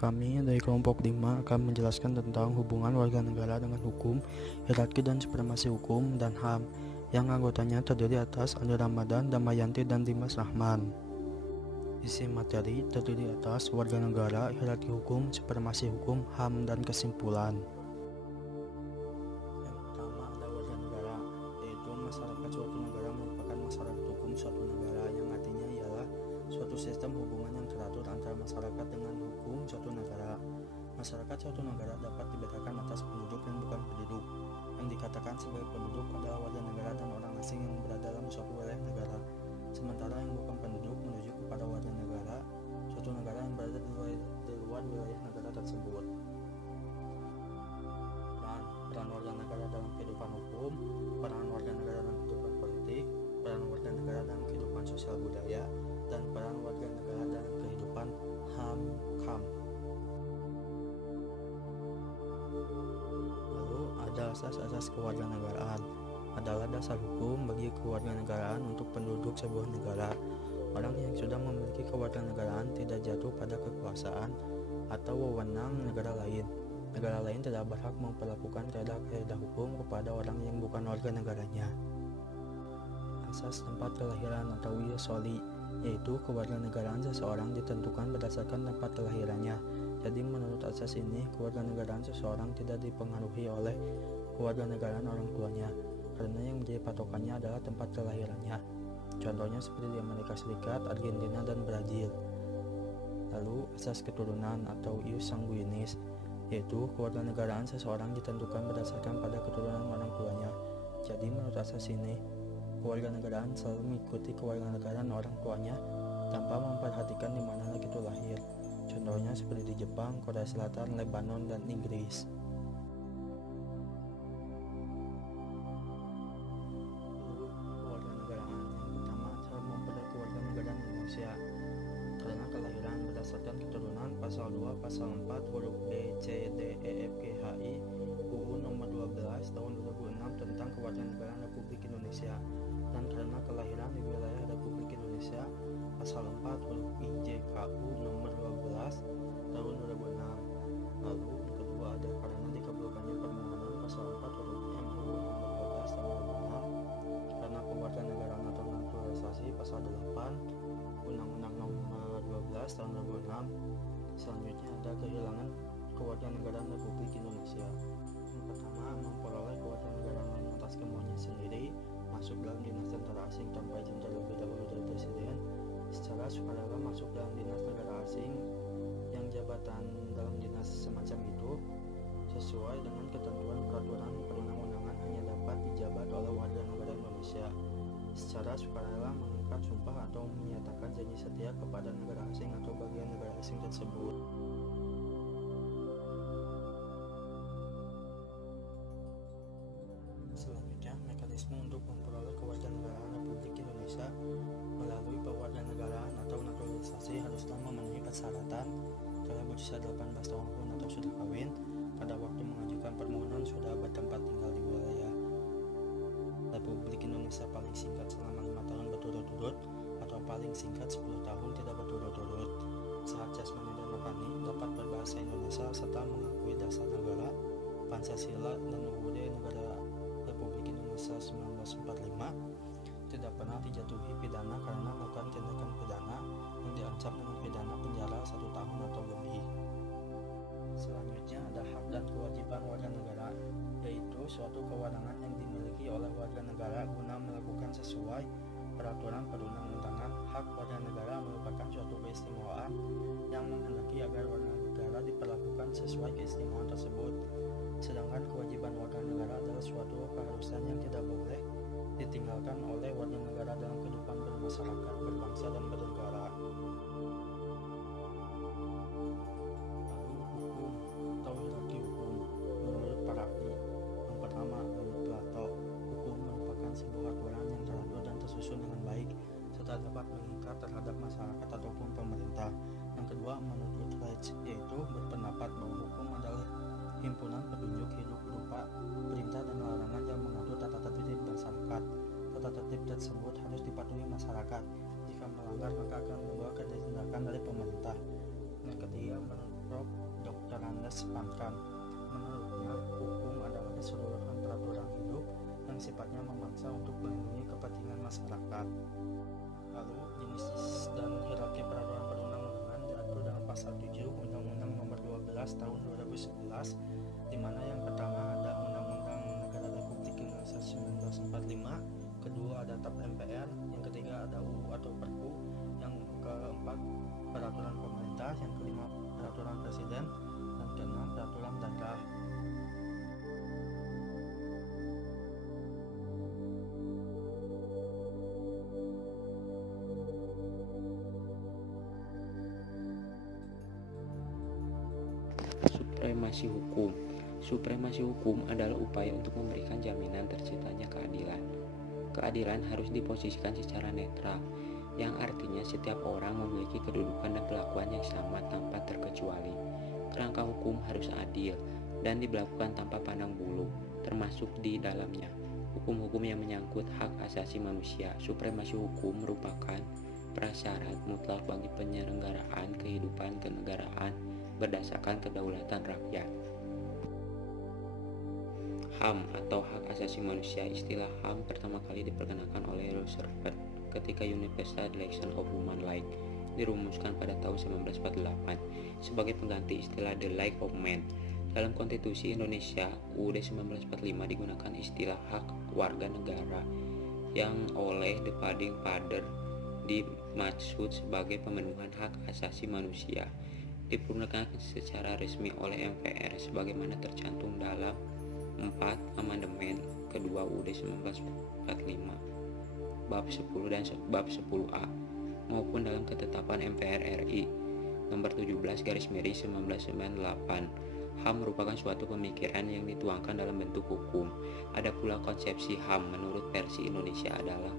Kami dari kelompok 5 akan menjelaskan tentang hubungan warga negara dengan hukum, hierarki dan supremasi hukum, dan HAM, yang anggotanya terdiri atas Andi Ramadan, Damayanti, dan Dimas Rahman. Isi materi terdiri atas warga negara, hierarki hukum, supremasi hukum, HAM, dan kesimpulan. Yang pertama ada warga negara, yaitu masyarakat suatu negara merupakan masyarakat hukum suatu negara, yang artinya ialah suatu sistem hubungan yang teratur antara masyarakat dengan hukum suatu negara. Masyarakat suatu negara dapat dibedakan atas penduduk dan bukan penduduk. Yang dikatakan sebagai penduduk adalah warga negara dan orang asing yang berada dalam suatu wilayah negara. Sementara yang bukan penduduk merujuk kepada warga negara suatu negara yang berada di luar wilayah negara tersebut. Peran warga negara dalam kehidupan hukum, peran warga negara dalam kehidupan politik, peran warga negara dalam kehidupan sosial budaya, dan peran warga negara dalam kehidupan HAM. Lalu ada asas-asas kewarganegaraan, adalah dasar hukum bagi kewarganegaraan untuk penduduk sebuah negara. Orang yang sudah memiliki kewarganegaraan tidak jatuh pada kekuasaan atau wewenang negara lain. Negara lain tidak berhak memperlakukan kaedah-kaedah hukum kepada orang yang bukan warga negaranya. Asas tempat kelahiran atau ius soli, yaitu kewarganegaraan seseorang ditentukan berdasarkan tempat kelahirannya. Jadi menurut asas ini, kewarganegaraan seseorang tidak dipengaruhi oleh kewarganegaraan orang tuanya, karena yang menjadi patokannya adalah tempat kelahirannya. Contohnya seperti di Amerika Serikat, Argentina, dan Brazil. Lalu asas keturunan atau ius sanguinis, yaitu kewarganegaraan seseorang ditentukan berdasarkan pada keturunan orang tuanya. Jadi menurut asas ini, kewarganegaraan selalu mengikuti kewarganegaraan orang tuanya tanpa memperhatikan di mana anak itu lahir. Contohnya seperti di Jepang, Korea Selatan, Lebanon, dan Inggris. Kewarganegaraan yang pertama, cara memperoleh kewarganegaraan Indonesia. Karena kelahiran berdasarkan keturunan pasal 2, pasal 4, huruf B, C, D, E, F, G, H, I, UU nomor 12 tahun 2006 tentang kewarganegaraan Republik Indonesia, dan karena kelahiran di wilayah Republik Indonesia pasal 4 huruf I, J, K, U nomor 12 tahun 2006. Lalu yang kedua ada karena dikabulkannya permohonan pasal 4 huruf M UU nomor 12 tahun 2006, karena kewarganegaraan atau naturalisasi pasal 8 Undang-Undang nomor 12 tahun 2006. Selanjutnya ada kehilangan kewarganegaraan Republik Indonesia. Yang pertama, memperoleh kewarganegaraan atas kemauannya sendiri, masuk dalam dinas tentara asing tanpa izin terlebih dahulu dari presiden, secara sukarela masuk dalam dinas negara asing yang jabatan dalam dinas semacam itu sesuai dengan ketentuan peraturan perundang-undangan hanya dapat dijabat oleh warga negara Indonesia, secara sukarela mengikat sumpah atau menyatakan janji setia kepada negara asing atau bagian negara asing tersebut. Selanjutnya, mekanisme untuk memperoleh kewarganegaraan Republik Indonesia melalui kewarganegaraan atau naturalisasi haruslah memenuhi persyaratan telah berusia 18 tahun atau sudah kawin, pada waktu mengajukan permohonan sudah bertempat tinggal di wilayah Republik Indonesia paling singkat selama 5 tahun berturut-turut atau paling singkat 10 tahun tidak berturut-turut, sehat jasmani dan rohani, dapat berbahasa Indonesia serta mengakui dasar negara, Pancasila, dan UUD Negara Republik Indonesia 1945, tidak pernah dijatuhi pidana karena melakukan tindakan pidana yang diancam dengan pidana penjara 1 tahun atau lebih. Selanjutnya ada hak dan kewajiban warga negara, yaitu suatu kewenangan yang dimiliki oleh warga negara guna melakukan sesuai peraturan perundang-undangan. Hak warga negara merupakan suatu keistimewaan yang menghendaki agar warga negara diperlakukan sesuai keistimewaan tersebut. Sedangkan kewajiban warga negara adalah suatu keharusan yang tidak boleh ditinggalkan oleh warga negara dalam kehidupan bermasyarakat, berbangsa, dan bernegara. Lalu hukum atau hierarki hukum menurut para ahli. Yang pertama, menurut Plato, hukum merupakan sebuah aturan yang teratur dan tersusun dengan baik serta dapat mengikat terhadap masyarakat ataupun pemerintah. Yang kedua, menurut Utrecht, yaitu berpendapat bahwa hukum adalah himpunan petunjuk hidup berupa perintah dan larangan yang mengatur tata tertib masyarakat. Tata tertib tersebut harus dipatuhi masyarakat. Jika melanggar maka akan membawa ke tindakan dari pemerintah. Yang ketiga, menurut Prof. dikedepankan. Menurutnya, hukum adalah keseluruhan peraturan hidup yang sifatnya memaksa untuk melindungi kepentingan masyarakat. Lalu, jenis dan hierarki peraturan perundang-undangan diatur dalam pasal 7 Undang-Undang Nomor 12 Tahun 2011, di mana yang pertama ada Undang-Undang Negara Republik Indonesia 1945, kedua ada TAP MPR, yang ketiga ada UU atau Perpu, yang keempat peraturan pemerintah, yang kelima peraturan presiden, dan keenam peraturan daerah. Supremasi hukum. Supremasi hukum adalah upaya untuk memberikan jaminan terciptanya keadilan. Keadilan harus diposisikan secara netral, yang artinya setiap orang memiliki kedudukan dan perlakuan yang sama tanpa terkecuali. Kerangka hukum harus adil dan diberlakukan tanpa pandang bulu, termasuk di dalamnya hukum-hukum yang menyangkut hak asasi manusia. Supremasi hukum merupakan prasyarat mutlak bagi penyelenggaraan kehidupan kenegaraan berdasarkan kedaulatan rakyat. HAM atau Hak Asasi Manusia. Istilah HAM pertama kali diperkenalkan oleh Roosevelt ketika Universal Declaration of Human Rights dirumuskan pada tahun 1948 sebagai pengganti istilah The Right of Man. Dalam Konstitusi Indonesia UUD 1945 digunakan istilah hak warga negara yang oleh The Founding Father dimaksud sebagai pemenuhan hak asasi manusia. Dipergunakan secara resmi oleh MPR sebagaimana tercantum dalam 4 amandemen kedua UUD 1945 bab 10 dan bab 10A maupun dalam ketetapan MPR RI nomor 17/1998. HAM merupakan suatu pemikiran yang dituangkan dalam bentuk hukum. Ada pula konsepsi HAM menurut versi Indonesia adalah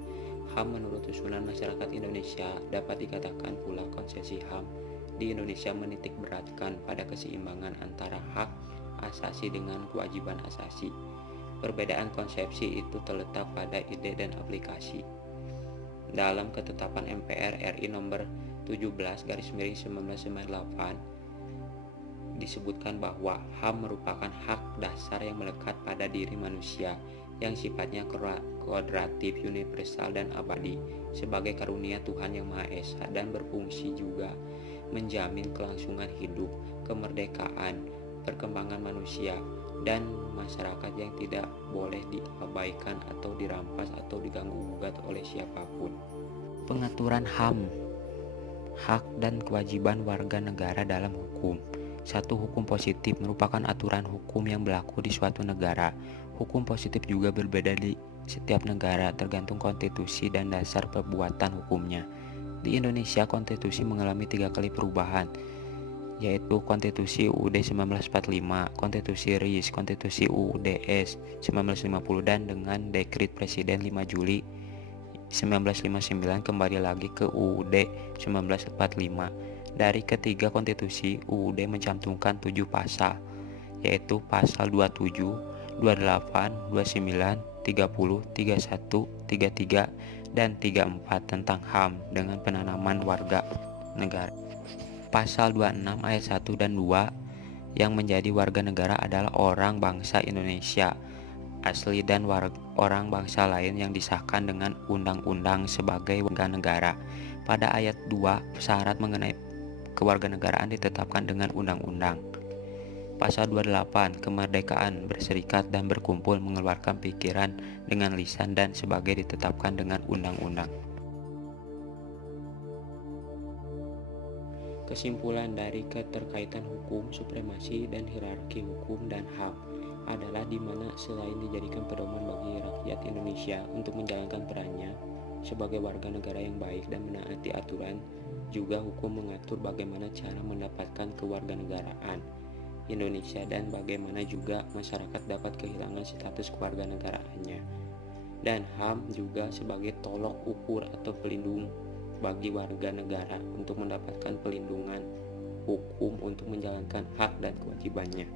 HAM menurut susunan masyarakat Indonesia. Dapat dikatakan pula konsepsi HAM di Indonesia menitik beratkan pada keseimbangan antara hak asasi dengan kewajiban asasi. Perbedaan konsepsi itu terletak pada ide dan aplikasi. Dalam ketetapan MPR RI nomor 17/1998 disebutkan bahwa HAM merupakan hak dasar yang melekat pada diri manusia yang sifatnya kodratif, universal, dan abadi sebagai karunia Tuhan Yang Maha Esa dan berfungsi juga menjamin kelangsungan hidup, kemerdekaan, perkembangan manusia, dan masyarakat yang tidak boleh diabaikan atau dirampas atau diganggu-gugat oleh siapapun. Pengaturan HAM, hak dan kewajiban warga negara dalam hukum. Satu, hukum positif merupakan aturan hukum yang berlaku di suatu negara. Hukum positif juga berbeda di setiap negara tergantung konstitusi dan dasar perbuatan hukumnya. Di Indonesia, konstitusi mengalami 3 kali perubahan, yaitu Konstitusi UUD 1945, Konstitusi RIS, Konstitusi UUDS 1950, dan dengan Dekret Presiden 5 Juli 1959 kembali lagi ke UUD 1945. Dari ketiga konstitusi, UUD mencantumkan 7 pasal, yaitu pasal 27, 28, 29, 30, 31, 33, dan 34 tentang HAM dengan penanaman warga negara. Pasal 26 ayat 1 dan 2 yang menjadi warga negara adalah orang bangsa Indonesia asli dan orang bangsa lain yang disahkan dengan undang-undang sebagai warga negara. Pada ayat 2, syarat mengenai kewarganegaraan ditetapkan dengan undang-undang. Pasal 28, kemerdekaan berserikat dan berkumpul, mengeluarkan pikiran dengan lisan dan sebagai ditetapkan dengan undang-undang. Kesimpulan dari keterkaitan hukum, supremasi, dan hierarki hukum dan HAM adalah di mana selain dijadikan pedoman bagi rakyat Indonesia untuk menjalankan perannya sebagai warga negara yang baik dan menaati aturan, juga hukum mengatur bagaimana cara mendapatkan kewarganegaraan Indonesia dan bagaimana juga masyarakat dapat kehilangan status kewarganegaraannya. Dan HAM juga sebagai tolok ukur atau pelindung bagi warga negara untuk mendapatkan pelindungan hukum untuk menjalankan hak dan kewajibannya.